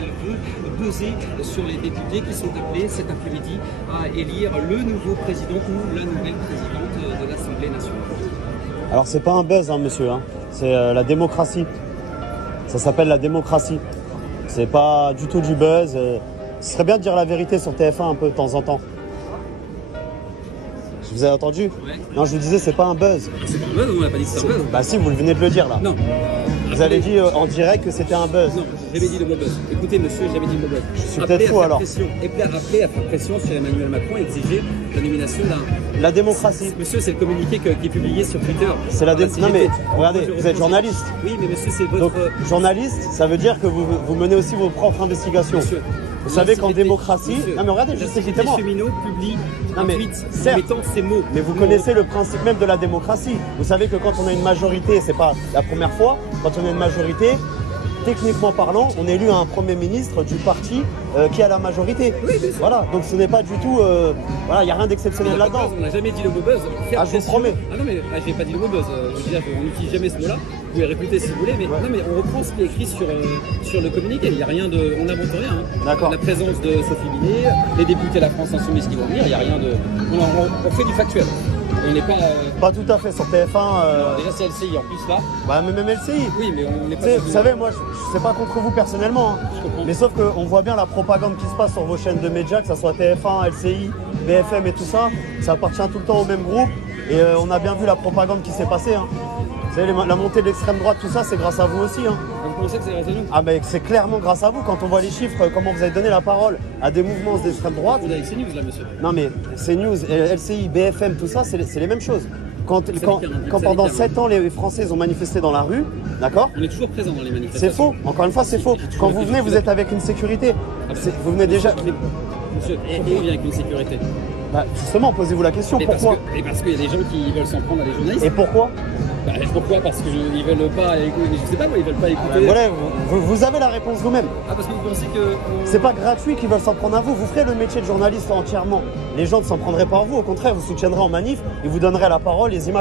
Elle veut peser sur les députés qui sont appelés cet après-midi à élire le nouveau président ou la nouvelle présidente de l'Assemblée nationale. Alors c'est pas un buzz, hein, monsieur, hein. C'est la démocratie. Ça s'appelle la démocratie. C'est pas du tout du buzz. Ce serait bien de dire la vérité sur TF1 un peu de temps en temps. Je vous ai entendu? Ouais. Non, je vous disais, c'est pas un buzz. C'est pas un buzz, on n'a pas dit que c'est un buzz. Bah si, vous venez de le dire là. Non. Vous avez dit en direct que c'était un buzz. Non, j'avais dit le mot buzz. Écoutez, monsieur, j'avais dit le mot buzz. Je suis peut-être fou alors. Appelez à faire pression sur Emmanuel Macron et exiger la nomination d'un. La démocratie. Monsieur, c'est le communiqué qui est publié sur Twitter. C'est la démocratie. Non mais regardez, vous êtes journaliste. Oui, mais monsieur, c'est votre. Donc journaliste, ça veut dire que vous menez aussi vos propres investigations. Monsieur, vous savez qu'en démocratie. Monsieur, non mais regardez, juste écoutez-moi. Les cheminots publient un tweet certes, mettant ces mots. Mais vous connaissez le principe même de la démocratie. Vous savez que quand on a une majorité, c'est pas la première fois, quand on a une majorité, techniquement parlant, on est élu un Premier ministre du parti qui a la majorité. Oui, bien sûr. Voilà, donc ce n'est pas du tout. Voilà, il n'y a rien d'exceptionnel là-dedans. On n'a jamais dit le mot buzz. Ah, je vous promets. Ah non, mais j'ai pas dit le mot buzz. Je veux dire, on n'utilise jamais ce mot-là. Vous pouvez répéter si vous voulez, mais, non, mais on reprend ce qui est écrit sur le communiqué. Il n'y a rien de. On n'invente rien. Hein. D'accord. La présence de Sophie Binet, les députés de la France Insoumise qui vont venir, il n'y a rien de. On fait du factuel. On n'est pas. Pas tout à fait sur TF1. Déjà, c'est LCI en plus là. Bah, même LCI. Oui, mais on n'est pas. Vous savez, moi, je sais pas contre vous personnellement. Hein. Je comprends. Mais sauf qu'on voit bien la propagande qui se passe sur vos chaînes de médias, que ce soit TF1, LCI, BFM et tout ça. Ça appartient tout le temps au même groupe. Et on a bien vu la propagande qui s'est passée. Hein. Vous savez, la montée de l'extrême droite, tout ça, c'est grâce à vous aussi. Hein. Vous pensez que c'est grâce à nous? Ah, mais c'est clairement grâce à vous. Quand on voit les chiffres, comment vous avez donné la parole à des mouvements d'extrême droite. On a avec CNews là, monsieur. Non, mais CNews, LCI, BFM, tout ça, c'est les mêmes choses. Quand pendant 7 ans, les Français ont manifesté dans la rue, d'accord? On est toujours présent dans les manifestations. C'est faux. Encore une fois, c'est faux. Quand vous venez, vous êtes avec une sécurité. Vous venez déjà. Monsieur, et on vient avec une sécurité. Bah, justement, posez-vous la question. Pourquoi? Parce qu'il y a des gens qui veulent s'en prendre à des journalistes. Et pourquoi? Bah, pourquoi? Parce qu'ils veulent pas écouter. Je sais pas, moi, ils veulent pas écouter. Voilà, vous avez la réponse vous-même. Ah, parce que vous pensez que. C'est pas gratuit qu'ils veulent s'en prendre à vous. Vous ferez le métier de journaliste entièrement. Les gens ne s'en prendraient pas à vous. Au contraire, vous soutiendrez en manif et vous donnerez la parole, les images.